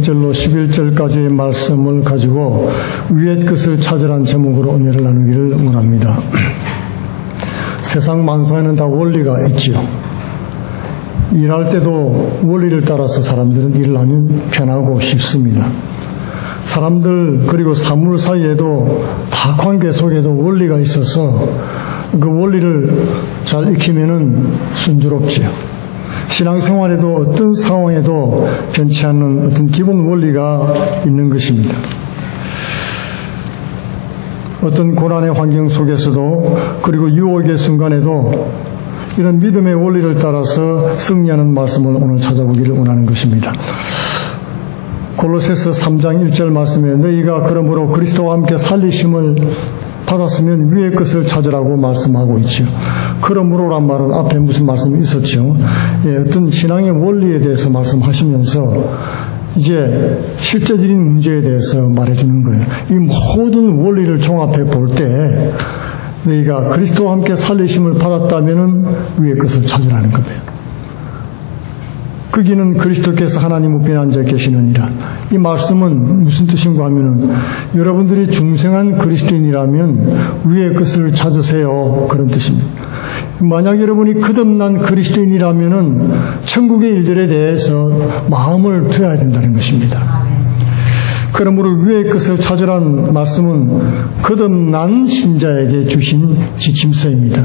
1절로 11절까지의 말씀을 가지고 위의 것을 찾으라는 제목으로 은혜를 나누기를 원합니다. 세상 만사에는 다 원리가 있지요. 일할 때도 원리를 따라서 사람들은 일을 하면 편하고 쉽습니다. 사람들 그리고 사물 사이에도 다 관계 속에도 원리가 있어서 그 원리를 잘 익히면은 순조롭지요. 신앙생활에도 어떤 상황에도 변치 않는 어떤 기본 원리가 있는 것입니다. 어떤 고난의 환경 속에서도 그리고 유혹의 순간에도 이런 믿음의 원리를 따라서 승리하는 말씀을 오늘 찾아보기를 원하는 것입니다. 골로새서 3장 1절 말씀에 너희가 그러므로 그리스도와 함께 살리심을 받았으면 위의 것을 찾으라고 말씀하고 있죠. 그러므로란 말은 앞에 무슨 말씀이 있었죠. 어떤 신앙의 원리에 대해서 말씀하시면서 이제 실제적인 문제에 대해서 말해주는 거예요. 이 모든 원리를 종합해 볼 때 너희가 그리스도와 함께 살리심을 받았다면 위의 것을 찾으라는 겁니다. 거기는 그리스도께서 하나님 우편에 앉아 계시느니라. 이 말씀은 무슨 뜻인가 하면은 여러분들이 중생한 그리스도인이라면 위의 것을 찾으세요. 그런 뜻입니다. 만약 여러분이 거듭난 그리스도인이라면은 천국의 일들에 대해서 마음을 두어야 된다는 것입니다. 그러므로 위의 것을 찾으라는 말씀은 거듭난 신자에게 주신 지침서입니다.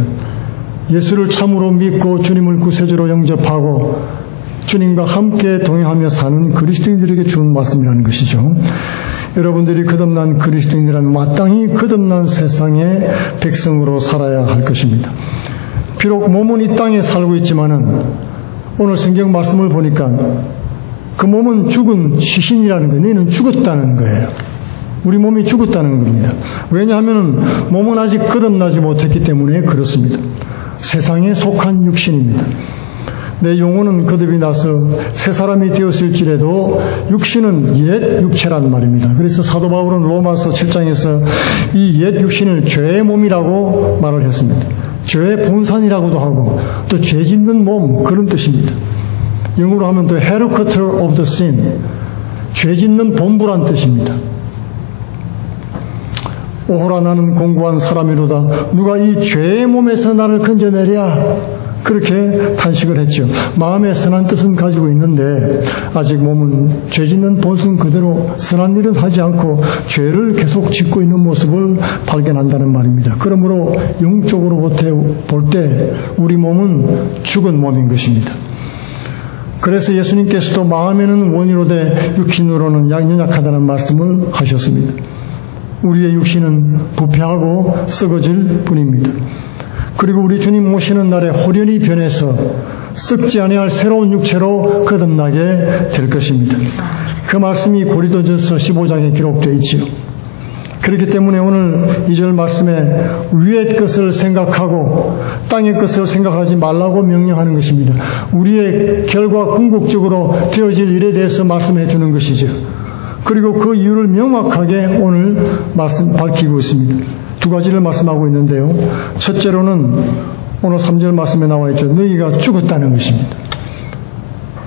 예수를 참으로 믿고 주님을 구세주로 영접하고 주님과 함께 동행하며 사는 그리스도인들에게 주는 말씀이라는 것이죠. 여러분들이 거듭난 그리스도인이라면 마땅히 거듭난 세상의 백성으로 살아야 할 것입니다. 비록 몸은 이 땅에 살고 있지만은 오늘 성경 말씀을 보니까 그 몸은 죽은 시신이라는 거예요. 너희는 죽었다는 거예요. 우리 몸이 죽었다는 겁니다. 왜냐하면 몸은 아직 거듭나지 못했기 때문에 그렇습니다. 세상에 속한 육신입니다. 내 영혼은 거듭이 나서 새 사람이 되었을지라도 육신은 옛 육체란 말입니다. 그래서 사도 바울은 로마서 7장에서 이 옛 육신을 죄의 몸이라고 말을 했습니다. 죄의 본산이라고도 하고 또 죄 짓는 몸 그런 뜻입니다. 영어로 하면 the headquarter of the sin, 죄 짓는 본부란 뜻입니다. 오호라 나는 공고한 사람이로다. 누가 이 죄의 몸에서 나를 건져내랴. 그렇게 탄식을 했죠. 마음에 선한 뜻은 가지고 있는데 아직 몸은 죄 짓는 본성 그대로 선한 일은 하지 않고 죄를 계속 짓고 있는 모습을 발견한다는 말입니다. 그러므로 영적으로 볼 때 우리 몸은 죽은 몸인 것입니다. 그래서 예수님께서도 마음에는 원이로되 육신으로는 연약하다는 말씀을 하셨습니다. 우리의 육신은 부패하고 썩어질 뿐입니다. 그리고 우리 주님 오시는 날에 호련히 변해서 썩지 아니할 새로운 육체로 거듭나게 될 것입니다. 그 말씀이 고린도전서 15장에 기록되어 있지요. 그렇기 때문에 오늘 2절 말씀에 위의 것을 생각하고 땅의 것을 생각하지 말라고 명령하는 것입니다. 우리의 결과 궁극적으로 되어질 일에 대해서 말씀해 주는 것이죠. 그리고 그 이유를 명확하게 오늘 밝히고 있습니다. 두 가지를 말씀하고 있는데요. 첫째로는 오늘 3절 말씀에 나와 있죠. 너희가 죽었다는 것입니다.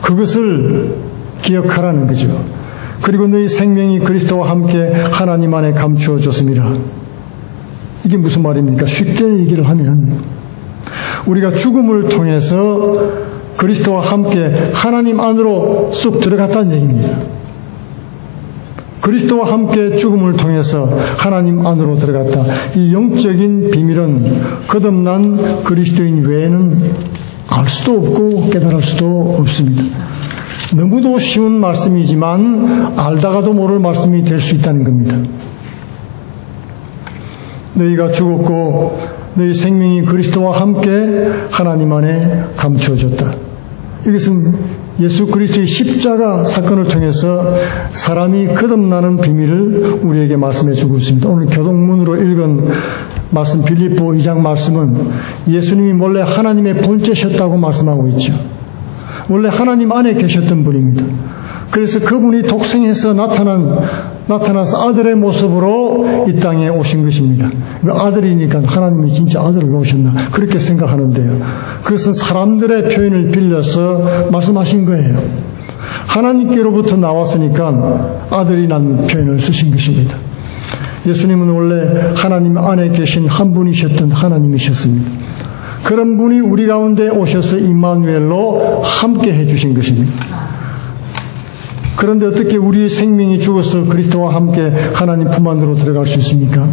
그것을 기억하라는 거죠. 그리고 너희 생명이 그리스도와 함께 하나님 안에 감추어졌습니다. 이게 무슨 말입니까? 쉽게 얘기를 하면 우리가 죽음을 통해서 그리스도와 함께 하나님 안으로 쑥 들어갔다는 얘기입니다. 그리스도와 함께 죽음을 통해서 하나님 안으로 들어갔다. 이 영적인 비밀은 거듭난 그리스도인 외에는 알 수도 없고 깨달을 수도 없습니다. 너무도 쉬운 말씀이지만 알다가도 모를 말씀이 될 수 있다는 겁니다. 너희가 죽었고 너희 생명이 그리스도와 함께 하나님 안에 감추어졌다. 이것은 예수 그리스도의 십자가 사건을 통해서 사람이 거듭나는 비밀을 우리에게 말씀해 주고 있습니다. 오늘 교동문으로 읽은 말씀 빌립보 2장 말씀은 예수님이 원래 하나님의 본체셨다고 말씀하고 있죠. 원래 하나님 안에 계셨던 분입니다. 그래서 그분이 독생해서 나타나서 아들의 모습으로 이 땅에 오신 것입니다. 아들이니까 하나님이 진짜 아들을 놓으셨나 그렇게 생각하는데요. 그것은 사람들의 표현을 빌려서 말씀하신 거예요. 하나님께로부터 나왔으니까 아들이 난 표현을 쓰신 것입니다. 예수님은 원래 하나님 안에 계신 한 분이셨던 하나님이셨습니다. 그런 분이 우리 가운데 오셔서 임마누엘로 함께 해주신 것입니다. 그런데 어떻게 우리의 생명이 죽어서 그리스도와 함께 하나님 품 안으로 들어갈 수 있습니까?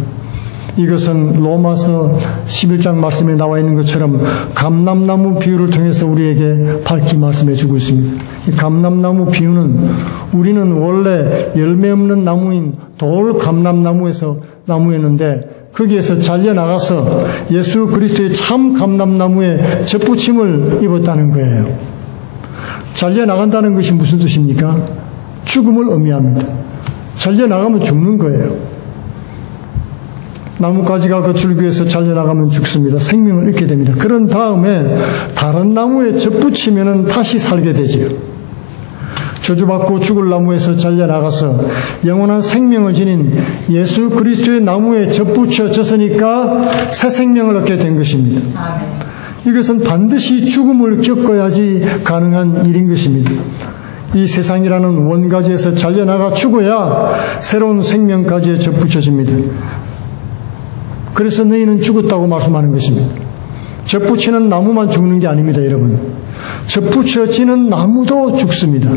이것은 로마서 11장 말씀에 나와 있는 것처럼 감람나무 비유를 통해서 우리에게 밝히 말씀해 주고 있습니다. 이 감람나무 비유는 우리는 원래 열매 없는 나무인 돌 감람나무였는데 거기에서 잘려나가서 예수 그리스도의 참 감람나무에 접붙임을 입었다는 거예요. 잘려나간다는 것이 무슨 뜻입니까? 죽음을 의미합니다. 잘려나가면 죽는 거예요. 나뭇가지가 그 줄기에서 잘려나가면 죽습니다. 생명을 잃게 됩니다. 그런 다음에 다른 나무에 접붙이면 다시 살게 되지요. 저주받고 죽을 나무에서 잘려나가서 영원한 생명을 지닌 예수 그리스도의 나무에 접붙여졌으니까 새 생명을 얻게 된 것입니다. 이것은 반드시 죽음을 겪어야지 가능한 일인 것입니다. 이 세상이라는 원가지에서 잘려나가 죽어야 새로운 생명까지에 접붙여집니다. 그래서 너희는 죽었다고 말씀하는 것입니다. 접붙이는 나무만 죽는 게 아닙니다, 여러분. 접붙여지는 나무도 죽습니다.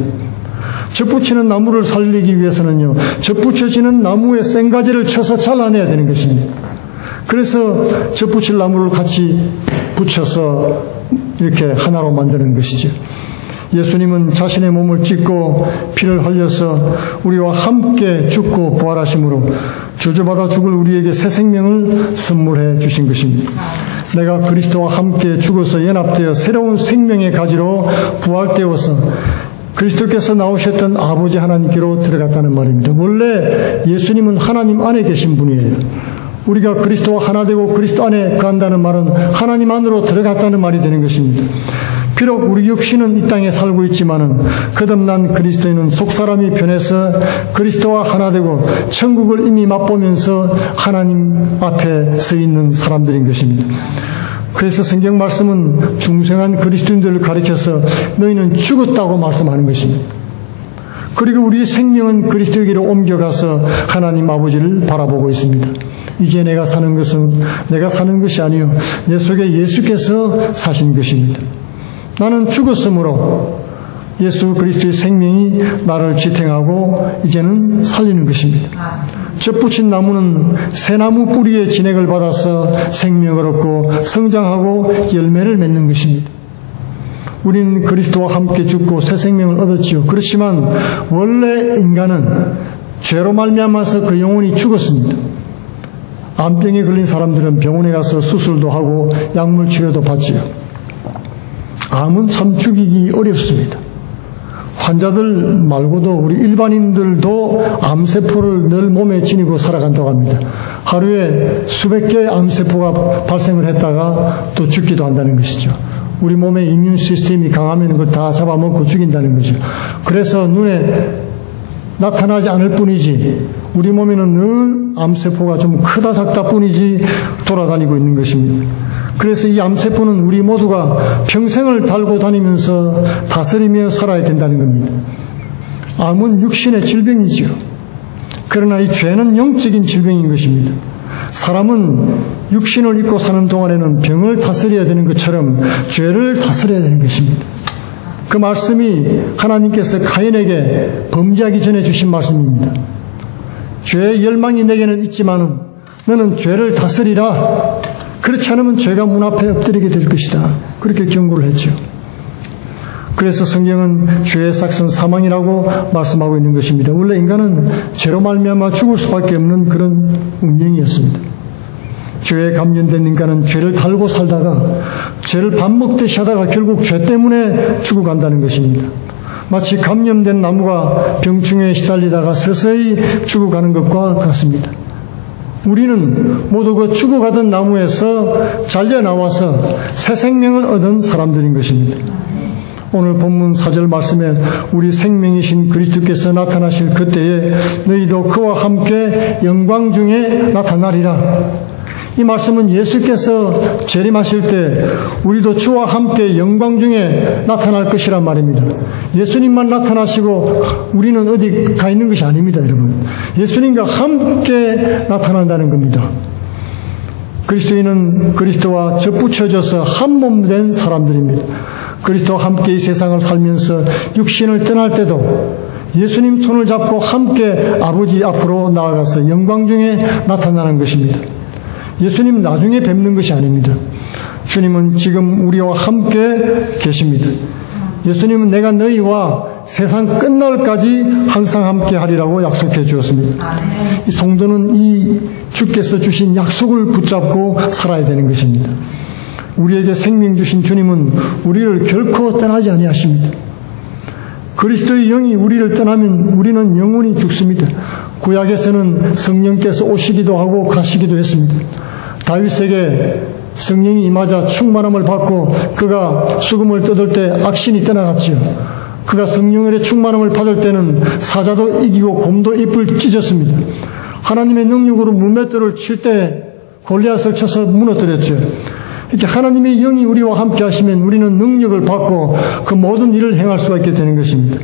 접붙이는 나무를 살리기 위해서는요, 접붙여지는 나무의 생가지를 쳐서 잘라내야 되는 것입니다. 그래서 접붙일 나무를 같이 붙여서 이렇게 하나로 만드는 것이죠. 예수님은 자신의 몸을 찢고 피를 흘려서 우리와 함께 죽고 부활하심으로 저주받아 죽을 우리에게 새 생명을 선물해 주신 것입니다. 내가 그리스도와 함께 죽어서 연합되어 새로운 생명의 가지로 부활되어서 그리스도께서 나오셨던 아버지 하나님께로 들어갔다는 말입니다. 원래 예수님은 하나님 안에 계신 분이에요. 우리가 그리스도와 하나 되고 그리스도 안에 간다는 말은 하나님 안으로 들어갔다는 말이 되는 것입니다. 비록 우리 육신은 이 땅에 살고 있지만은 거듭난 그리스도인은 속사람이 변해서 그리스도와 하나 되고 천국을 이미 맛보면서 하나님 앞에 서 있는 사람들인 것입니다. 그래서 성경 말씀은 중생한 그리스도인들을 가리켜서 너희는 죽었다고 말씀하는 것입니다. 그리고 우리의 생명은 그리스도에게로 옮겨가서 하나님 아버지를 바라보고 있습니다. 이제 내가 사는 것은 내가 사는 것이 아니요 내 속에 예수께서 사신 것입니다. 나는 죽었으므로 예수 그리스도의 생명이 나를 지탱하고 이제는 살리는 것입니다. 접붙인 나무는 새 나무 뿌리의 진액을 받아서 생명을 얻고 성장하고 열매를 맺는 것입니다. 우리는 그리스도와 함께 죽고 새 생명을 얻었지요. 그렇지만 원래 인간은 죄로 말미암아서 그 영혼이 죽었습니다. 암병에 걸린 사람들은 병원에 가서 수술도 하고 약물 치료도 받지요. 암은 참 죽이기 어렵습니다. 환자들 말고도 우리 일반인들도 암세포를 늘 몸에 지니고 살아간다고 합니다. 하루에 수백 개의 암세포가 발생을 했다가 또 죽기도 한다는 것이죠. 우리 몸의 이뮨 시스템이 강하면 그걸 다 잡아먹고 죽인다는 거죠. 그래서 눈에 나타나지 않을 뿐이지 우리 몸에는 늘 암세포가 좀 크다 작다 뿐이지 돌아다니고 있는 것입니다. 그래서 이 암세포는 우리 모두가 평생을 달고 다니면서 다스리며 살아야 된다는 겁니다. 암은 육신의 질병이지요. 그러나 이 죄는 영적인 질병인 것입니다. 사람은 육신을 입고 사는 동안에는 병을 다스려야 되는 것처럼 죄를 다스려야 되는 것입니다. 그 말씀이 하나님께서 가인에게 범죄하기 전에 주신 말씀입니다. 죄의 열망이 내게는 있지만은 너는 죄를 다스리라. 그렇지 않으면 죄가 문 앞에 엎드리게 될 것이다. 그렇게 경고를 했죠. 그래서 성경은 죄의 삭은 사망이라고 말씀하고 있는 것입니다. 원래 인간은 죄로 말미암아 죽을 수밖에 없는 그런 운명이었습니다. 죄에 감염된 인간은 죄를 달고 살다가 죄를 밥 먹듯이 하다가 결국 죄 때문에 죽어간다는 것입니다. 마치 감염된 나무가 병충해에 시달리다가 서서히 죽어가는 것과 같습니다. 우리는 모두 그 죽어가던 나무에서 잘려나와서 새 생명을 얻은 사람들인 것입니다. 오늘 본문 4절 말씀에 우리 생명이신 그리스도께서 나타나실 그때에 너희도 그와 함께 영광 중에 나타나리라. 이 말씀은 예수께서 재림하실 때 우리도 주와 함께 영광 중에 나타날 것이란 말입니다. 예수님만 나타나시고 우리는 어디 가 있는 것이 아닙니다, 여러분. 예수님과 함께 나타난다는 겁니다. 그리스도인은 그리스도와 접붙여져서 한 몸 된 사람들입니다. 그리스도와 함께 이 세상을 살면서 육신을 떠날 때도 예수님 손을 잡고 함께 아버지 앞으로 나아가서 영광 중에 나타나는 것입니다. 예수님 나중에 뵙는 것이 아닙니다. 주님은 지금 우리와 함께 계십니다. 예수님은 내가 너희와 세상 끝날까지 항상 함께 하리라고 약속해 주었습니다. 이 성도는 이 주께서 주신 약속을 붙잡고 살아야 되는 것입니다. 우리에게 생명 주신 주님은 우리를 결코 떠나지 아니하십니다. 그리스도의 영이 우리를 떠나면 우리는 영원히 죽습니다. 구약에서는 성령께서 오시기도 하고 가시기도 했습니다. 다윗에게 성령이 임하자 충만함을 받고 그가 수금을 뜯을 때 악신이 떠나갔지요. 그가 성령의 충만함을 받을 때는 사자도 이기고 곰도 잎을 찢었습니다. 하나님의 능력으로 문맷돌을 칠 때 골리앗을 쳐서 무너뜨렸죠. 이렇게 하나님의 영이 우리와 함께 하시면 우리는 능력을 받고 그 모든 일을 행할 수가 있게 되는 것입니다.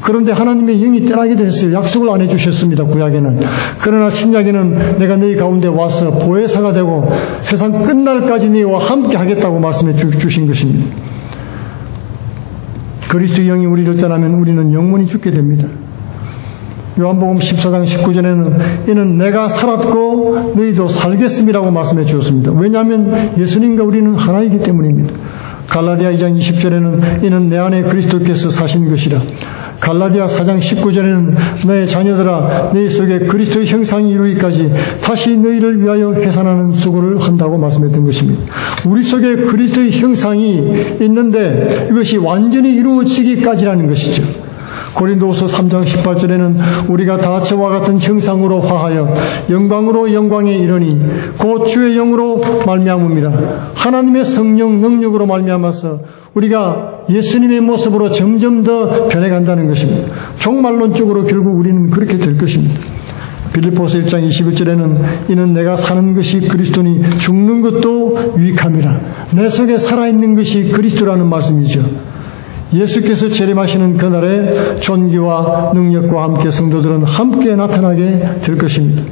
그런데 하나님의 영이 떠나기도 했어요. 약속을 안 해주셨습니다, 구약에는. 그러나 신약에는 내가 너희 가운데 와서 보혜사가 되고 세상 끝날까지 너희와 함께 하겠다고 말씀해 주신 것입니다. 그리스도의 영이 우리를 떠나면 우리는 영원히 죽게 됩니다. 요한복음 14장 19절에는 이는 내가 살았고 너희도 살겠음이라고 말씀해 주었습니다. 왜냐하면 예수님과 우리는 하나이기 때문입니다. 갈라디아 2장 20절에는 이는 내 안에 그리스도께서 사신 것이라. 갈라디아 4장 19절에는 너의 자녀들아 너희 속에 그리스도의 형상이 이루기까지 다시 너희를 위하여 해산하는 수고를 한다고 말씀했던 것입니다. 우리 속에 그리스도의 형상이 있는데 이것이 완전히 이루어지기까지라는 것이죠. 고린도후서 3장 18절에는 우리가 다 저와 같은 형상으로 화하여 영광으로 영광에 이르니 곧 주의 영으로 말미암음이라. 하나님의 성령 능력으로 말미암아서 우리가 예수님의 모습으로 점점 더 변해간다는 것입니다. 종말론적으로 결국 우리는 그렇게 될 것입니다. 빌립보서 1장 21절에는 이는 내가 사는 것이 그리스도니 죽는 것도 유익함이라. 내 속에 살아있는 것이 그리스도라는 말씀이죠. 예수께서 재림하시는 그날에 존귀와 능력과 함께 성도들은 함께 나타나게 될 것입니다.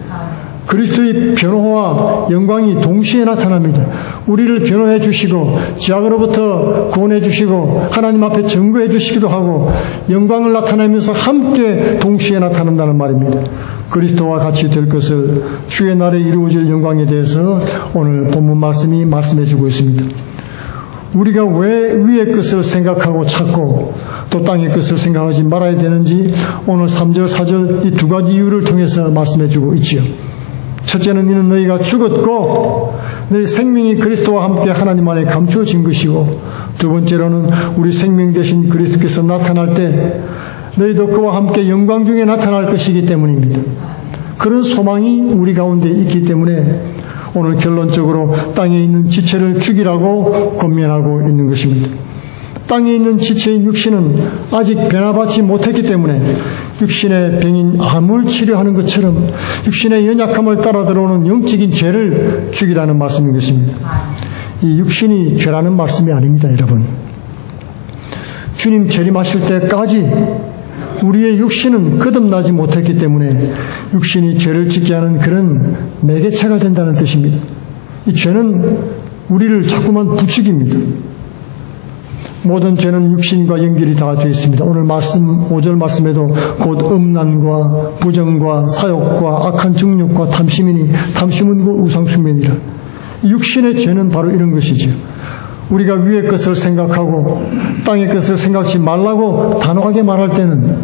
그리스도의 변호와 영광이 동시에 나타납니다. 우리를 변호해 주시고 죄악으로부터 구원해 주시고 하나님 앞에 증거해 주시기도 하고 영광을 나타내면서 함께 동시에 나타난다는 말입니다. 그리스도와 같이 될 것을 주의 날에 이루어질 영광에 대해서 오늘 본문 말씀이 말씀해 주고 있습니다. 우리가 왜 위의 것을 생각하고 찾고 또 땅의 것을 생각하지 말아야 되는지 오늘 3절, 4절 이 두 가지 이유를 통해서 말씀해 주고 있지요. 첫째는 이는 너희가 죽었고 너희 생명이 그리스도와 함께 하나님 안에 감추어진 것이고 두 번째로는 우리 생명 되신 그리스도께서 나타날 때 너희도 그와 함께 영광 중에 나타날 것이기 때문입니다. 그런 소망이 우리 가운데 있기 때문에 오늘 결론적으로 땅에 있는 지체를 죽이라고 권면하고 있는 것입니다. 땅에 있는 지체인 육신은 아직 변화받지 못했기 때문에 육신의 병인 암을 치료하는 것처럼 육신의 연약함을 따라 들어오는 영적인 죄를 죽이라는 말씀인 것입니다. 이 육신이 죄라는 말씀이 아닙니다, 여러분. 주님 재림하실 때까지 우리의 육신은 거듭나지 못했기 때문에 육신이 죄를 짓게 하는 그런 매개체가 된다는 뜻입니다. 이 죄는 우리를 자꾸만 부추깁니다. 모든 죄는 육신과 연결이 다 되어 있습니다. 오늘 말씀 5절 말씀에도 곧 음란과 부정과 사욕과 악한 정욕과 탐심이니 탐심은 곧 우상숭배니라. 육신의 죄는 바로 이런 것이죠. 우리가 위의 것을 생각하고 땅의 것을 생각지 말라고 단호하게 말할 때는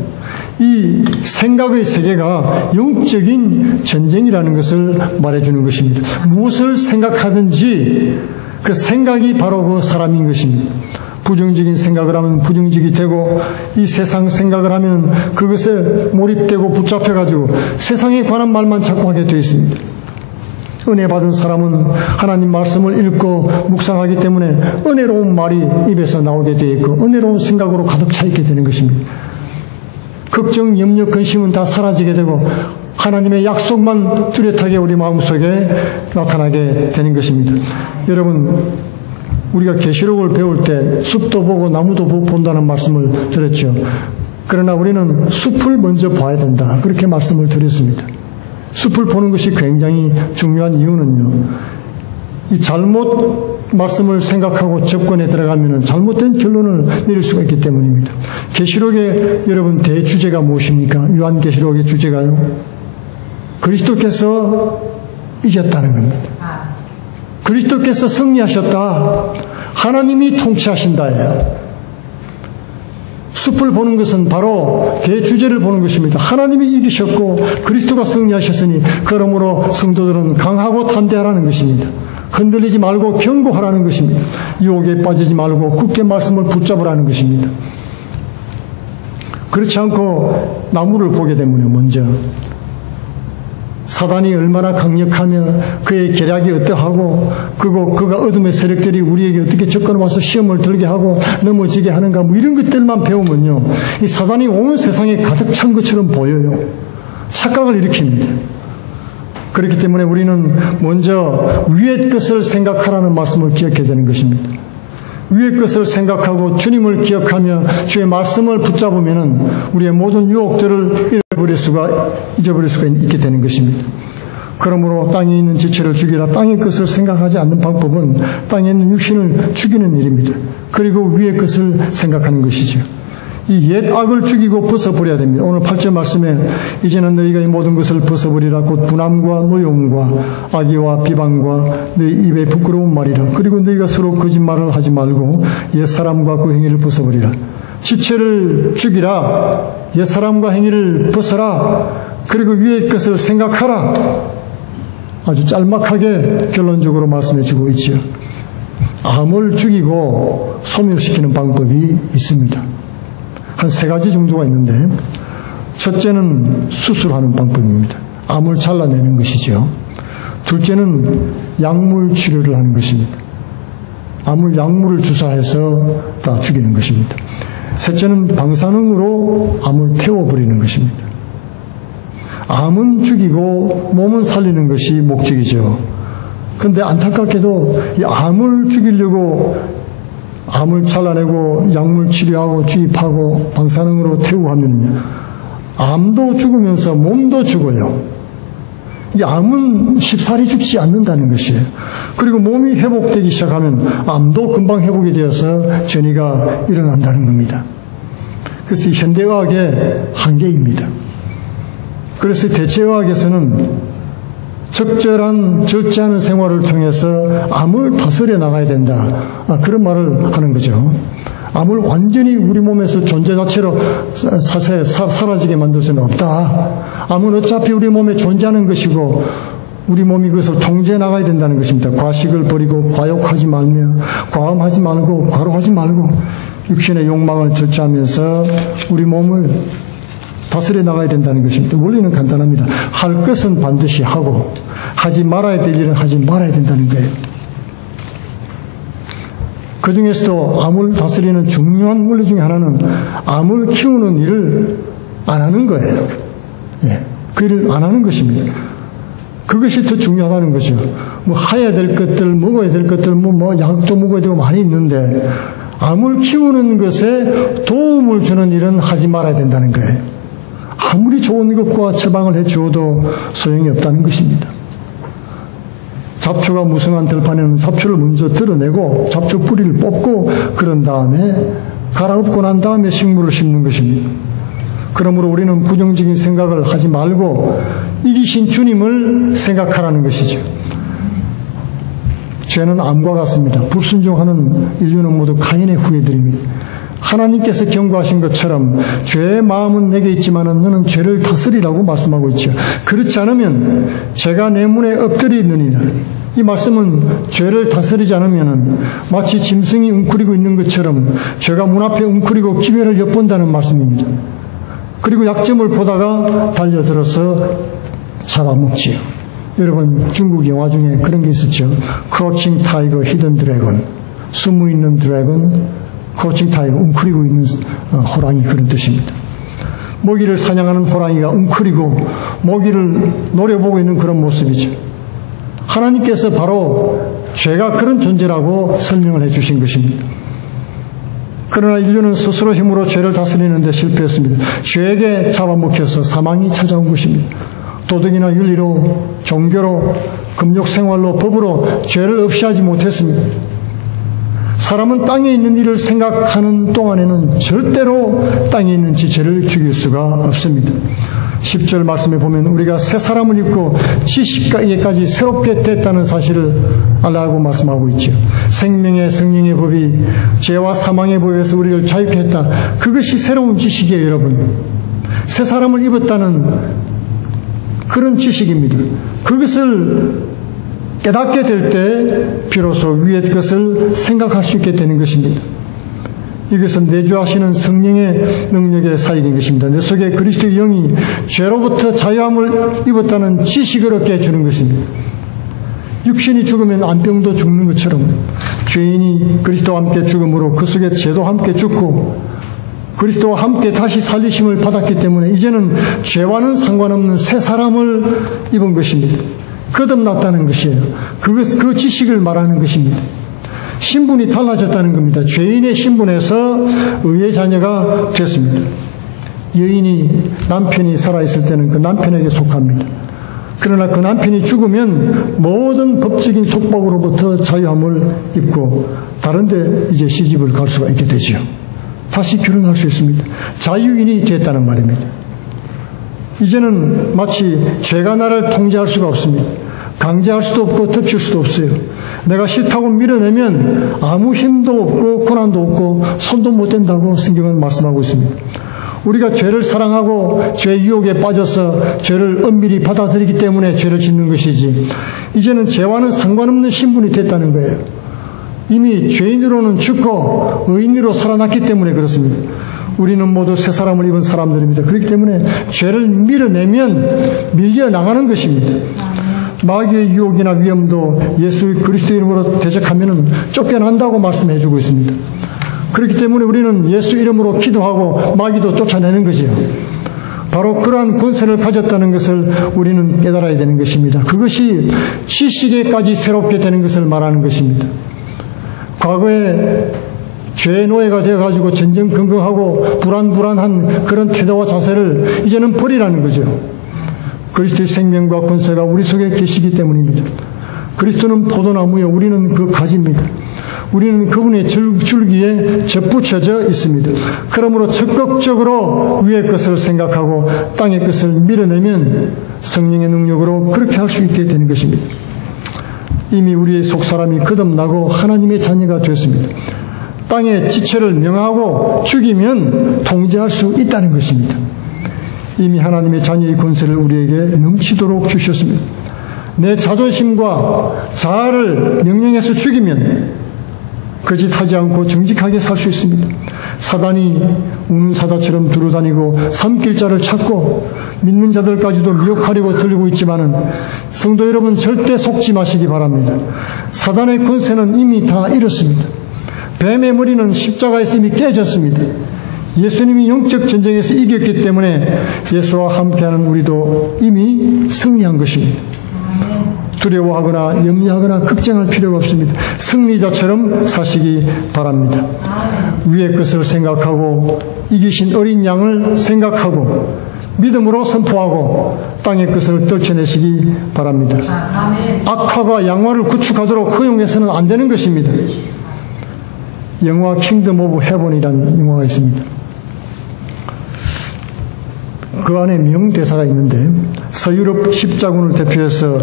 이 생각의 세계가 영적인 전쟁이라는 것을 말해주는 것입니다. 무엇을 생각하든지 그 생각이 바로 그 사람인 것입니다. 부정적인 생각을 하면 부정적이 되고 이 세상 생각을 하면 그것에 몰입되고 붙잡혀가지고 세상에 관한 말만 자꾸 하게 되어 있습니다. 은혜 받은 사람은 하나님 말씀을 읽고 묵상하기 때문에 은혜로운 말이 입에서 나오게 되어 있고 은혜로운 생각으로 가득 차 있게 되는 것입니다. 걱정, 염려, 근심은 다 사라지게 되고 하나님의 약속만 뚜렷하게 우리 마음속에 나타나게 되는 것입니다. 여러분, 우리가 계시록을 배울 때 숲도 보고 나무도 본다는 말씀을 드렸죠. 그러나 우리는 숲을 먼저 봐야 된다, 그렇게 말씀을 드렸습니다. 숲을 보는 것이 굉장히 중요한 이유는요, 이 잘못 말씀을 생각하고 접근에 들어가면 잘못된 결론을 내릴 수가 있기 때문입니다. 계시록의 여러분 대주제가 무엇입니까? 요한계시록의 주제가요, 그리스도께서 이겼다는 겁니다. 그리스도께서 승리하셨다, 하나님이 통치하신다예요. 숲을 보는 것은 바로 대주제를 보는 것입니다. 하나님이 이기셨고 그리스도가 승리하셨으니 그러므로 성도들은 강하고 담대하라는 것입니다. 흔들리지 말고 견고하라는 것입니다. 유혹에 빠지지 말고 굳게 말씀을 붙잡으라는 것입니다. 그렇지 않고 나무를 보게 되면 먼저 사단이 얼마나 강력하며 그의 계략이 어떠하고 그가 어둠의 세력들이 우리에게 어떻게 접근와서 시험을 들게 하고 넘어지게 하는가, 뭐 이런 것들만 배우면요, 이 사단이 온 세상에 가득 찬 것처럼 보여요. 착각을 일으킵니다. 그렇기 때문에 우리는 먼저 위의 것을 생각하라는 말씀을 기억해야 되는 것입니다. 위의 것을 생각하고 주님을 기억하며 주의 말씀을 붙잡으면 우리의 모든 유혹들을 잊어버릴 수가 있게 되는 것입니다. 그러므로 땅에 있는 지체를 죽이라. 땅의 것을 생각하지 않는 방법은 땅에 있는 육신을 죽이는 일입니다. 그리고 위의 것을 생각하는 것이죠. 이 옛 악을 죽이고 벗어버려야 됩니다. 오늘 8절 말씀에 이제는 너희가 이 모든 것을 벗어버리라. 곧 분함과 노용과 악의와 비방과 너희 입에 부끄러운 말이라. 그리고 너희가 서로 거짓말을 하지 말고 옛사람과 그 행위를 벗어버리라. 지체를 죽이라. 옛사람과 행위를 벗어라. 그리고 위의 것을 생각하라. 아주 짤막하게 결론적으로 말씀해 주고 있죠. 암을 죽이고 소멸시키는 방법이 있습니다. 한 3가지 정도가 있는데, 첫째는 수술하는 방법입니다. 암을 잘라내는 것이죠. 둘째는 약물 치료를 하는 것입니다. 약물을 주사해서 다 죽이는 것입니다. 셋째는 방사능으로 암을 태워버리는 것입니다. 암은 죽이고 몸은 살리는 것이 목적이죠. 그런데 안타깝게도 이 암을 죽이려고 암을 잘라내고 약물 치료하고 주입하고 방사능으로 태우고 하면요, 암도 죽으면서 몸도 죽어요. 이 암은 쉽사리 죽지 않는다는 것이에요. 그리고 몸이 회복되기 시작하면 암도 금방 회복이 되어서 전이가 일어난다는 겁니다. 그래서 현대의학의 한계입니다. 그래서 대체의학에서는 적절한 절제하는 생활을 통해서 암을 다스려 나가야 된다, 그런 말을 하는 거죠. 암을 완전히 우리 몸에서 존재 자체로 사라지게 만들 수는 없다. 암은 어차피 우리 몸에 존재하는 것이고 우리 몸이 그것을 통제해 나가야 된다는 것입니다. 과식을 버리고 과욕하지 말며 과음하지 말고 과로하지 말고 육신의 욕망을 절제하면서 우리 몸을 다스려 나가야 된다는 것입니다. 원리는 간단합니다. 할 것은 반드시 하고 하지 말아야 될 일은 하지 말아야 된다는 거예요. 그 중에서도 암을 다스리는 중요한 원리 중에 하나는 암을 키우는 일을 안 하는 거예요. 그 일을 안 하는 것입니다. 그것이 더 중요하다는 거죠. 뭐 해야 될 것들, 먹어야 될 것들, 뭐 약도 먹어야 되고 많이 있는데 암을 키우는 것에 도움을 주는 일은 하지 말아야 된다는 거예요. 아무리 좋은 것과 처방을 해주어도 소용이 없다는 것입니다. 잡초가 무성한 들판에는 잡초를 먼저 드러내고 잡초 뿌리를 뽑고 그런 다음에 갈아엎고 난 다음에 식물을 심는 것입니다. 그러므로 우리는 부정적인 생각을 하지 말고 이기신 주님을 생각하라는 것이죠. 죄는 암과 같습니다. 불순종하는 인류는 모두 가인의 후예들입니다. 하나님께서 경고하신 것처럼 죄의 마음은 내게 있지만 너는 죄를 다스리라고 말씀하고 있죠. 그렇지 않으면 죄가 내 문에 엎드리느니라. 이 말씀은 죄를 다스리지 않으면 마치 짐승이 웅크리고 있는 것처럼 죄가 문 앞에 웅크리고 기회를 엿본다는 말씀입니다. 그리고 약점을 보다가 달려들어서 잡아먹지요. 여러분, 중국 영화 중에 그런 게 있었죠. 크로칭 타이거, 히든 드래곤, 숨어있는 드래곤, 크로칭 타이거, 웅크리고 있는 호랑이, 그런 뜻입니다. 먹이를 사냥하는 호랑이가 웅크리고 먹이를 노려보고 있는 그런 모습이죠. 하나님께서 바로 죄가 그런 존재라고 설명을 해주신 것입니다. 그러나 인류는 스스로 힘으로 죄를 다스리는 데 실패했습니다. 죄에게 잡아먹혀서 사망이 찾아온 것입니다. 도덕이나 윤리로, 종교로, 금욕생활로, 법으로 죄를 없이 하지 못했습니다. 사람은 땅에 있는 일을 생각하는 동안에는 절대로 땅에 있는 지체를 죽일 수가 없습니다. 10절 말씀에 보면 우리가 새 사람을 입고 지식에까지 새롭게 됐다는 사실을 알라고 말씀하고 있죠. 생명의 성령의 법이 죄와 사망의 법에서 우리를 자유케 했다. 그것이 새로운 지식이에요, 여러분. 새 사람을 입었다는 그런 지식입니다. 그것을 깨닫게 될 때 비로소 위의 것을 생각할 수 있게 되는 것입니다. 이것은 내주하시는 성령의 능력의 사역인 것입니다. 내 속에 그리스도의 영이 죄로부터 자유함을 입었다는 지식을 얻게 해주는 것입니다. 육신이 죽으면 안병도 죽는 것처럼 죄인이 그리스도와 함께 죽음으로 그 속에 죄도 함께 죽고 그리스도와 함께 다시 살리심을 받았기 때문에 이제는 죄와는 상관없는 새 사람을 입은 것입니다. 거듭났다는 것이에요. 그 지식을 말하는 것입니다. 신분이 달라졌다는 겁니다. 죄인의 신분에서 의의 자녀가 됐습니다. 여인이 남편이 살아있을 때는 그 남편에게 속합니다. 그러나 그 남편이 죽으면 모든 법적인 속박으로부터 자유함을 입고 다른 데 이제 시집을 갈 수가 있게 되죠. 다시 결혼할 수 있습니다. 자유인이 됐다는 말입니다. 이제는 마치 죄가 나를 통제할 수가 없습니다. 강제할 수도 없고 덮칠 수도 없어요. 내가 싫다고 밀어내면 아무 힘도 없고 고난도 없고 손도 못 댄다고 성경은 말씀하고 있습니다. 우리가 죄를 사랑하고 죄 유혹에 빠져서 죄를 엄밀히 받아들이기 때문에 죄를 짓는 것이지 이제는 죄와는 상관없는 신분이 됐다는 거예요. 이미 죄인으로는 죽고 의인으로 살아났기 때문에 그렇습니다. 우리는 모두 새 사람을 입은 사람들입니다. 그렇기 때문에 죄를 밀어내면 밀려나가는 것입니다. 마귀의 유혹이나 위험도 예수 그리스도 이름으로 대적하면 쫓겨난다고 말씀해 주고 있습니다. 그렇기 때문에 우리는 예수 이름으로 기도하고 마귀도 쫓아내는 거지요. 바로 그러한 권세를 가졌다는 것을 우리는 깨달아야 되는 것입니다. 그것이 지식에까지 새롭게 되는 것을 말하는 것입니다. 과거에 죄의 노예가 되어가지고 전전긍긍하고 불안한 그런 태도와 자세를 이제는 버리라는 거죠. 그리스도의 생명과 권세가 우리 속에 계시기 때문입니다. 그리스도는 포도나무요 우리는 그 가지입니다. 우리는 그분의 줄기에 접붙여져 있습니다. 그러므로 적극적으로 위의 것을 생각하고 땅의 것을 밀어내면 성령의 능력으로 그렇게 할 수 있게 되는 것입니다. 이미 우리의 속사람이 거듭나고 하나님의 자녀가 되었습니다. 땅의 지체를 명하고 죽이면 통제할 수 있다는 것입니다. 이미 하나님의 자녀의 권세를 우리에게 넘치도록 주셨습니다. 내 자존심과 자아를 명령해서 죽이면 거짓하지 않고 정직하게 살 수 있습니다. 사단이 우는 사자처럼 두루다니고 삼킬자를 찾고 믿는 자들까지도 미혹하려고 들고 있지만은 성도 여러분 절대 속지 마시기 바랍니다. 사단의 권세는 이미 다 잃었습니다. 뱀의 머리는 십자가에서 이미 깨졌습니다. 예수님이 영적 전쟁에서 이겼기 때문에 예수와 함께하는 우리도 이미 승리한 것입니다. 두려워하거나 염려하거나 걱정할 필요가 없습니다. 승리자처럼 사시기 바랍니다. 위의 것을 생각하고 이기신 어린 양을 생각하고 믿음으로 선포하고 땅의 것을 떨쳐내시기 바랍니다. 악화가 양화를 구축하도록 허용해서는 안 되는 것입니다. 영화 킹덤 오브 헤븐이라는 영화가 있습니다. 그 안에 명대사가 있는데 서유럽 십자군을 대표해서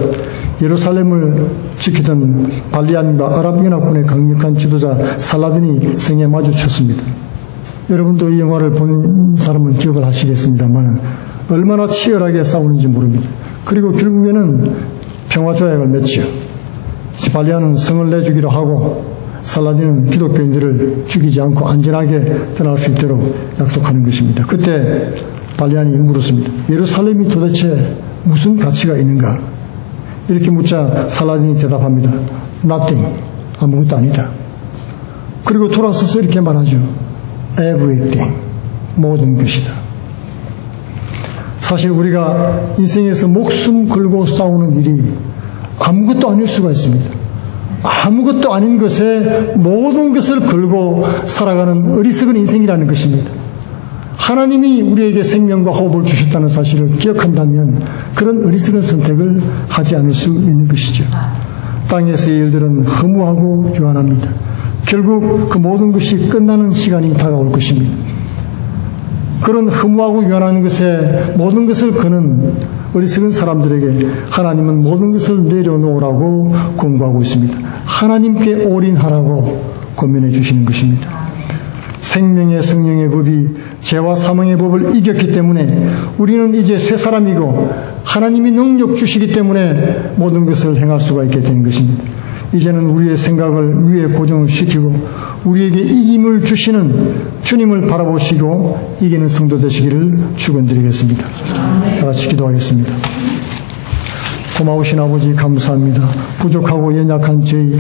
예루살렘을 지키던 발리안과 아랍연합군의 강력한 지도자 살라딘이 성에 마주쳤습니다. 여러분도 이 영화를 본 사람은 기억을 하시겠습니다만 얼마나 치열하게 싸우는지 모릅니다. 그리고 결국에는 평화조약을 맺죠. 발리안은 성을 내주기로 하고 살라딘은 기독교인들을 죽이지 않고 안전하게 떠날 수 있도록 약속하는 것입니다. 그때 발리안이 물었습니다. 예루살렘이 도대체 무슨 가치가 있는가? 이렇게 묻자 살라딘이 대답합니다. Nothing. 아무것도 아니다. 그리고 돌아서서 이렇게 말하죠. Everything. 모든 것이다. 사실 우리가 인생에서 목숨 걸고 싸우는 일이 아무것도 아닐 수가 있습니다. 아무것도 아닌 것에 모든 것을 걸고 살아가는 어리석은 인생이라는 것입니다. 하나님이 우리에게 생명과 호흡을 주셨다는 사실을 기억한다면 그런 어리석은 선택을 하지 않을 수 있는 것이죠. 땅에서의 일들은 허무하고 유한합니다. 결국 그 모든 것이 끝나는 시간이 다가올 것입니다. 그런 허무하고 유한한 것에 모든 것을 거는 어리석은 사람들에게 하나님은 모든 것을 내려놓으라고 권고하고 있습니다. 하나님께 올인하라고 권면해 주시는 것입니다. 생명의 성령의 법이 죄와 사망의 법을 이겼기 때문에 우리는 이제 새 사람이고 하나님이 능력 주시기 때문에 모든 것을 행할 수가 있게 된 것입니다. 이제는 우리의 생각을 위에 고정을 시키고 우리에게 이김을 주시는 주님을 바라보시고 이기는 성도 되시기를 축원드리겠습니다. 다 같이 기도하겠습니다. 고마우신 아버지 감사합니다. 부족하고 연약한 저희